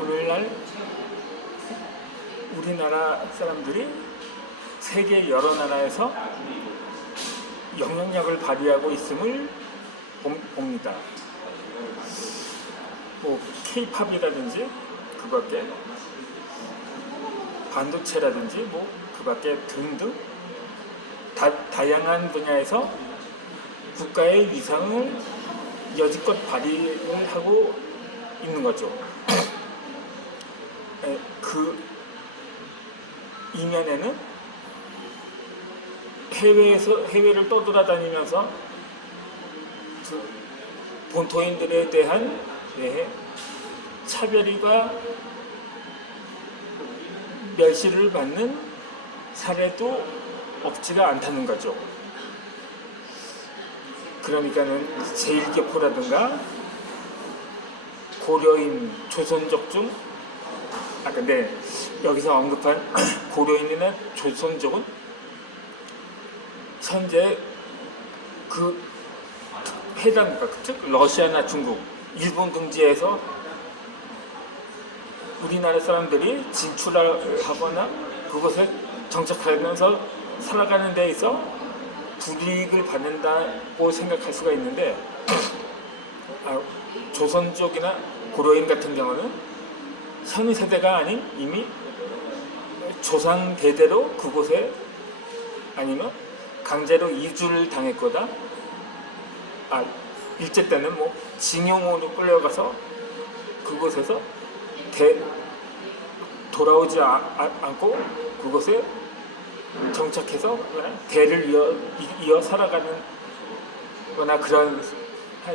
오늘날 우리나라 사람들이 세계 여러 나라에서 영향력을 발휘하고 있음을 봅니다. 뭐 K-팝이라든지 그 밖에 반도체라든지 뭐 그 밖에 등등 다양한 분야에서 국가의 위상을 여지껏 발휘를 하고 있는 거죠. 그 이면에는 해외를 떠돌아다니면서 본토인들에 대한 차별과 멸시를 받는 사례도 없지가 않다는 거죠. 그러니까는 제1교포라든가 고려인, 조선족 중 근데 여기서 언급한 고려인이나 조선족은 현재 그 해당 국가, 즉 러시아나 중국, 일본 등지에서 우리나라 사람들이 진출하거나 그곳에 정착하면서 살아가는 데 있어 불이익을 받는다고 생각할 수가 있는데 조선족이나 고려인 같은 경우는 현 세대가 아닌 이미 조상 대대로 그곳에 아니면 강제로 이주를 당했거나 일제 때는 뭐 징용으로 끌려가서 그곳에서 돌아오지 않고 그곳에 정착해서 대를 이어 살아가는 거나 그런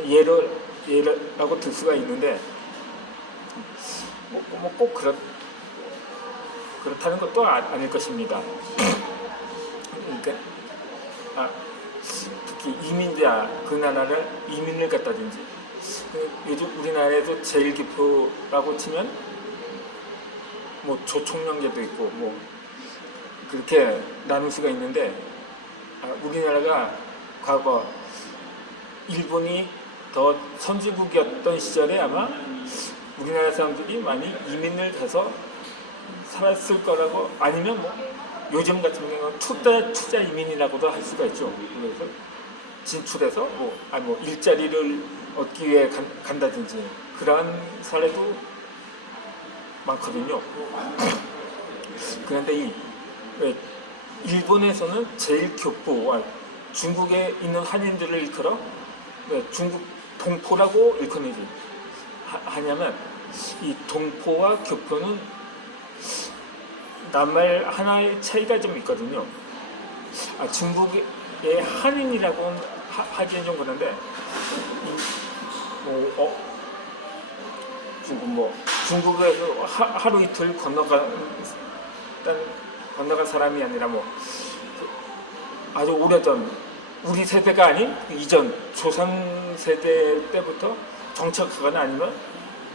예라고 들 수가 있는데 꼭 그렇다는 것도 아닐 것입니다. 그러니까 특히 이민자 그 나라를 이민을 갔다든지 요즘 우리나라에도 제1기표라고 치면 뭐 조총련계도 있고 뭐 그렇게 나눌 수가 있는데 우리나라가 과거 일본이 더 선진국이었던 시절에 아마 우리나라 사람들이 많이 이민을 가서 살았을 거라고 아니면 뭐 요즘 같은 경우는 투자 이민이라고도 할 수가 있죠. 그래서 진출해서 뭐 일자리를 얻기 위해 간다든지 그러한 사례도 많거든요. 그런데 일본에서는 제1교포, 중국에 있는 한인들을 일컬어 중국 동포라고 일컬이지 하냐면 이 동포와 교포는 낱말 하나의 차이가 좀 있거든요. 중국의 한인이라고 하기엔 좀 그런데 중국에서 하루 이틀 건너간 사람이 아니라 아주 오래전 우리 세대가 아닌 이전 조선 세대 때부터 정착하거나 아니면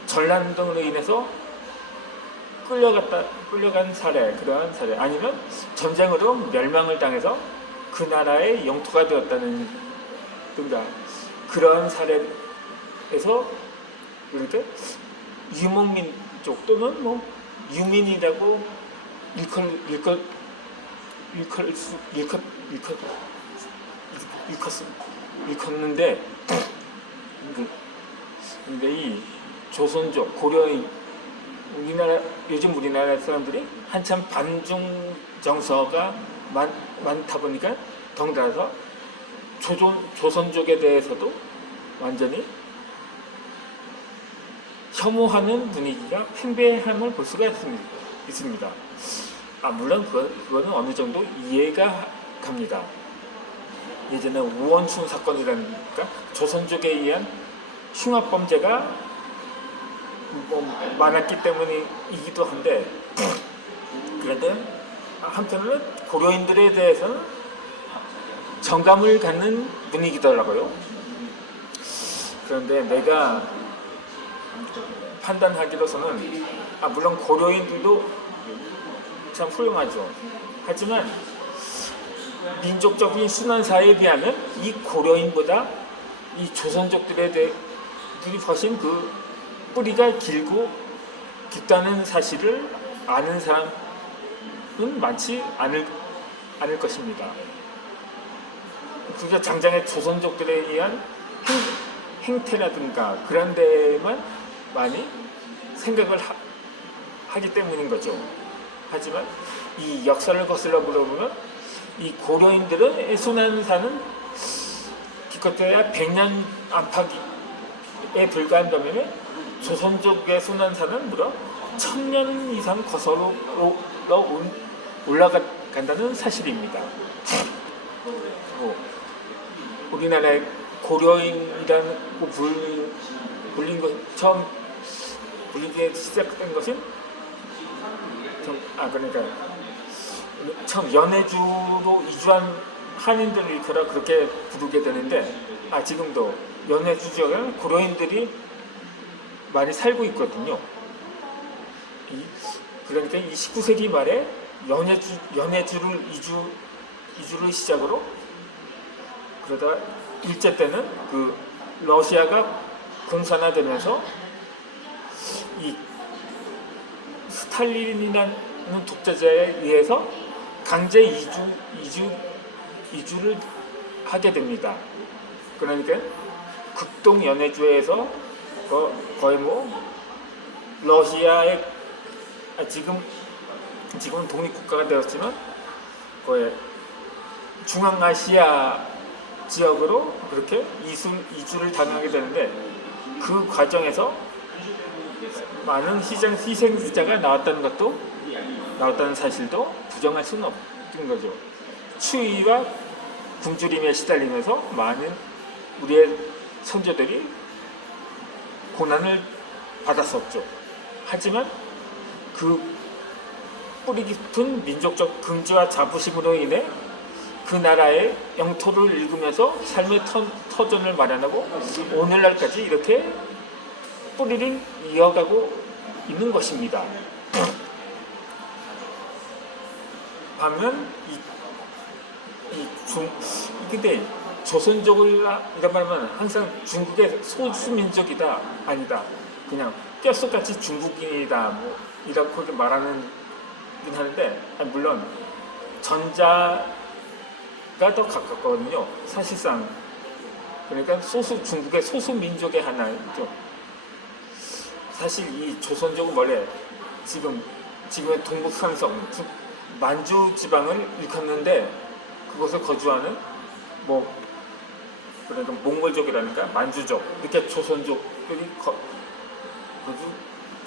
전란 등으로 인해서 끌려간 사례, 그러한 사례 아니면 전쟁으로 멸망을 당해서 그 나라의 영토가 되었다는 든가 그러한 사례에서 이렇게 유목민 쪽 또는 유민이라고 일컫는데 근데 이 조선족, 고려인 요즘 우리나라 사람들이 한참 반중 정서가 많다 보니까 덩달아서 조선족에 대해서도 완전히 혐오하는 분위기가 팽배함을 볼 수가 있습니다. 물론 그거는 어느 정도 이해가 갑니다. 예전에 우원춘 사건이라니까 조선족에 의한 흉악범죄가 많았기 때문이기도 한데 그런데 한편으로는 고려인들에 대해서는 정감을 갖는 분위기더라고요. 그런데 내가 판단하기로서는 물론 고려인들도 참 훌륭하죠. 하지만 민족적인 순환사에 비하면 이 고려인보다 이 조선족들이 훨씬 그 뿌리가 길고 깊다는 사실을 아는 사람은 많지 않을 것입니다. 그게 장장의 조선족들에 의한 행태라든가 그런 데만 많이 생각을 하기 때문인 거죠. 하지만 이 역사를 거슬러 보면 이 고려인들은 순환사는 기껏해야 100년 안팎에 불과한다면 조선족의 순환사는 무려 1000년 이상 거슬러 올라간다는 사실입니다. 우리나라의 고려인이라고 불린 것 처음 불리게 시작된 것은 그러니까 처음 연해주로 이주한 한인들을 일컬어 그렇게 부르게 되는데 지금도 연해주 지역에 고려인들이 많이 살고 있거든요. 그러니까 이 19세기 말에 연해주를 이주를 시작으로 그러다 일제 때는 그 러시아가 공산화되면서 이 스탈린이라는 독재자에 의해서 강제 이주를 하게 됩니다. 그러니까 극동 연해주에서 거의 러시아의 지금은 독립국가가 되었지만 거의 중앙아시아 지역으로 그렇게 이주를 당하게 되는데 그 과정에서 많은 희생자가 나왔다는 사실도 부정할 수는 없는 거죠. 추위와 굶주림에 시달리면서 많은 우리의 선조들이 고난을 받았었죠. 하지만 그 뿌리 깊은 민족적 긍지와 자부심으로 인해 그 나라의 영토를 읽으면서 삶의 터전을 마련하고 오늘날까지 이렇게 뿌리를 이어가고 있는 것입니다. 반면 근데 조선족이라 말하면 항상 중국의 소수민족이다 아니다 그냥 뼛속같이 중국인이다 이렇게 말하는 하는데 물론 전자가 더 가깝거든요. 사실상 그러니까 중국의 소수민족의 하나죠. 사실 이 조선족은 원래 지금의 동북산성 만주 지방을 일컫는데 그곳에 거주하는 그러니까 몽골족이라니까 만주족 이렇게 조선족들이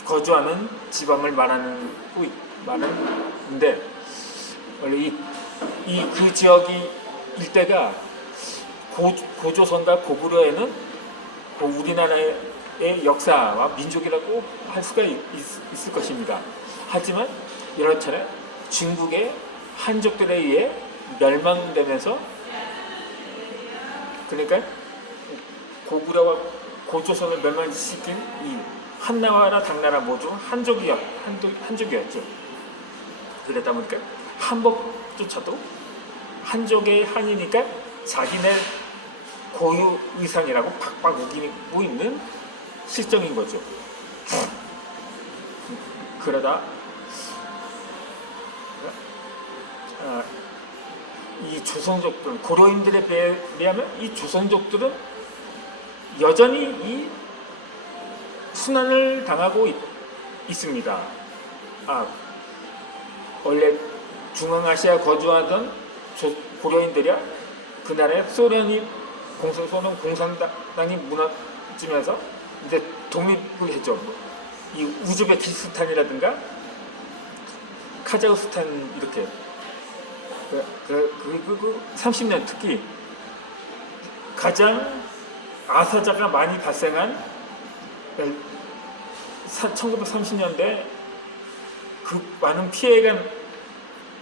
거주하는 지방을 말하는데 원래 그 지역이 일대가 고조선과 고구려에는 우리나라의 역사와 민족이라고 할 수가 있을 것입니다. 하지만 여러 차례 중국의 한족들에 의해 멸망되면서 그러니까 고구려와 고조선을 멸망시킨 이 한나라와 당나라 모두 한족이었죠. 그러다 보니까 한복조차도 한족의 한이니까 자기네 고유 의상이라고 팍팍 우기고 있는 실정인 거죠. 그러다 이 조선족들, 고려인들에 비하면 이 조선족들은 여전히 이 순환을 당하고 있습니다. 원래 중앙아시아 거주하던 고려인들이야 그 나라에 소련 공산당이 무너지면서 이제 독립을 했죠. 이 우즈베키스탄이라든가 카자흐스탄 이렇게 그 30년 특히 가장 아사자가 많이 발생한 1930년대 그 많은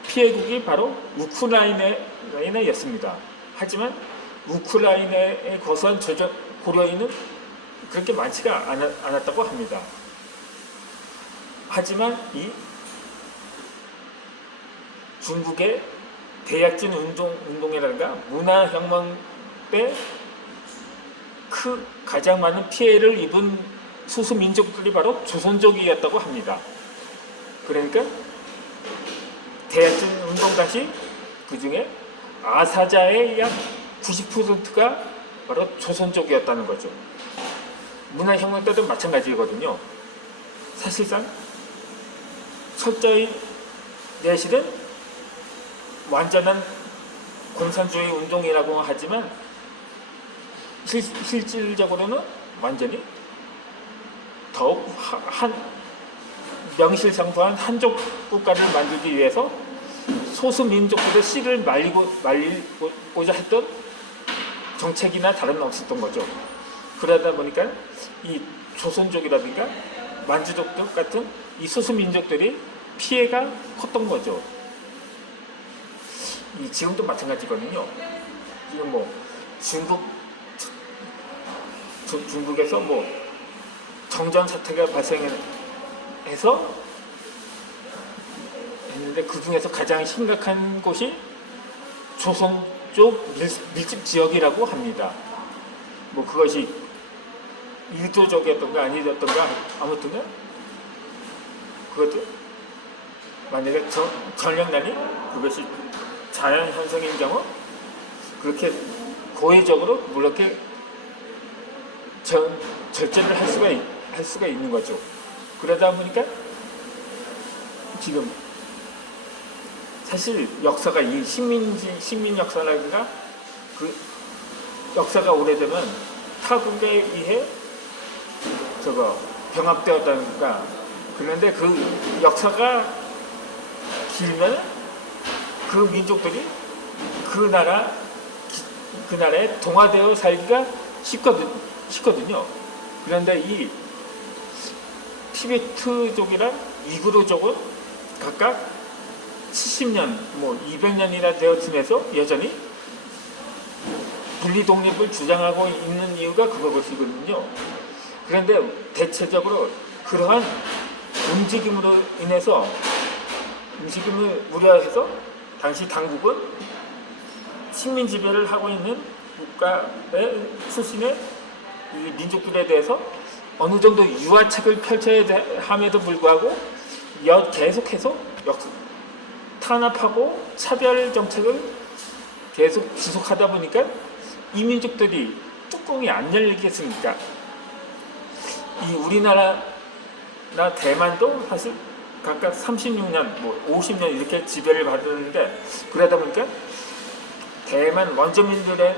피해국이 바로 우크라이나였습니다. 하지만 우크라이나에 거주한 고려인은 그렇게 많지가 않았다고 합니다. 하지만 이 중국의 대약진 운동이라든가 문화혁명 때 가장 많은 피해를 입은 소수 민족들이 바로 조선족이었다고 합니다. 그러니까 대약진 운동 당시 그 중에 아사자의 약 90%가 바로 조선족이었다는 거죠. 문화혁명 때도 마찬가지거든요. 사실상 철저히 내실은 완전한 공산주의 운동이라고 하지만 실질적으로는 완전히 더욱 명실상부한 한족 국가를 만들기 위해서 소수 민족들의 씨를 말리고자 했던 정책이나 다른 없었던 거죠. 그러다 보니까 이 조선족이라든가 만주족 같은 이 소수 민족들이 피해가 컸던 거죠. 지금도 마찬가지거든요. 지금 뭐 중국에서 뭐 정전 사태가 발생해서 했는데 그 중에서 가장 심각한 곳이 조선 쪽 밀집 지역이라고 합니다. 뭐 그것이 의도적이었던가 아니었던가 아무튼 그것도 만약에 전력난이 그것이 자연 현상인 경우 그렇게 고의적으로 물론 이렇게 절제를 할 수가 있는 거죠. 그러다 보니까 지금 사실 역사가 이 식민 역사라든가 그 역사가 오래되면 타국에 의해 병합되었다니까 그런데 그 역사가 길면 그 민족들이 그 나라에 동화되어 살기가 쉽거든요. 그런데 이 티베트족이랑 이구르족은 각각 70년, 200년이나 되었음에서 여전히 분리 독립을 주장하고 있는 이유가 그것이거든요. 그런데 대체적으로 그러한 움직임을 우려해서 당시 당국은 식민 지배를 하고 있는 국가의 출신의 이 민족들에 대해서 어느 정도 유화책을 펼쳐야 함에도 불구하고 계속해서 탄압하고 차별 정책을 계속 지속하다 보니까 이 민족들이 뚜껑이 안 열리겠습니까? 이 우리나라나 대만도 사실 각각 36년, 50년 이렇게 지배를 받았는데 그러다 보니까 대만 원주민들은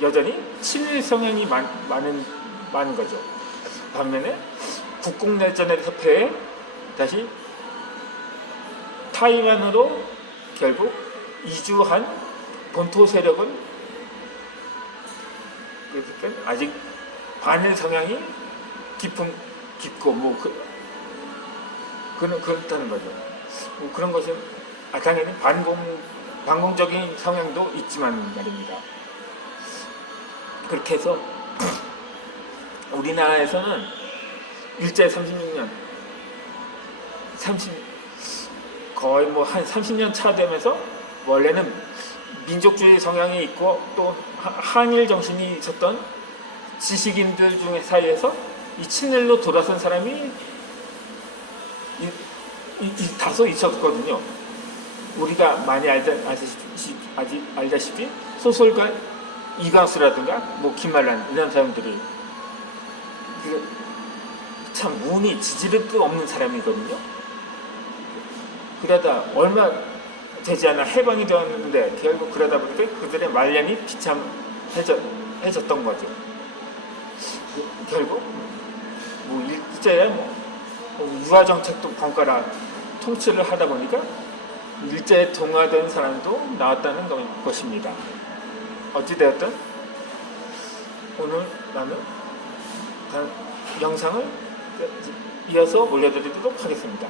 여전히 친일 성향이 많은 거죠. 반면에 국共내전에서 패해 다시 타이완으로 결국 이주한 본토 세력은 아직 반일 성향이 깊고 그렇다는 거죠. 그런 것은 당연히 반공적인 성향도 있지만 말입니다. 그렇게 해서 우리나라에서는 일제 36년 거의 한 30년 차 되면서 원래는 민족주의 성향이 있고 또 한일 정신이 있었던 지식인들 중에 사이에서 이 친일로 돌아선 사람이 다소 있었거든요. 우리가 많이 알다시피 소설가 이광수라든가 김말란 이런 사람들이 참 운이 지지력도 없는 사람이거든요. 그러다 얼마 되지 않아 해방이 되었는데 결국 그러다 보니까 그들의 말년이 비참해졌던 거죠. 결국 일제야 유화 정책도 번갈아 통치를 하다 보니까 일제에 동화된 사람도 나왔다는 것입니다. 어찌되었든 오늘 나는 영상을 이어서 올려드리도록 하겠습니다.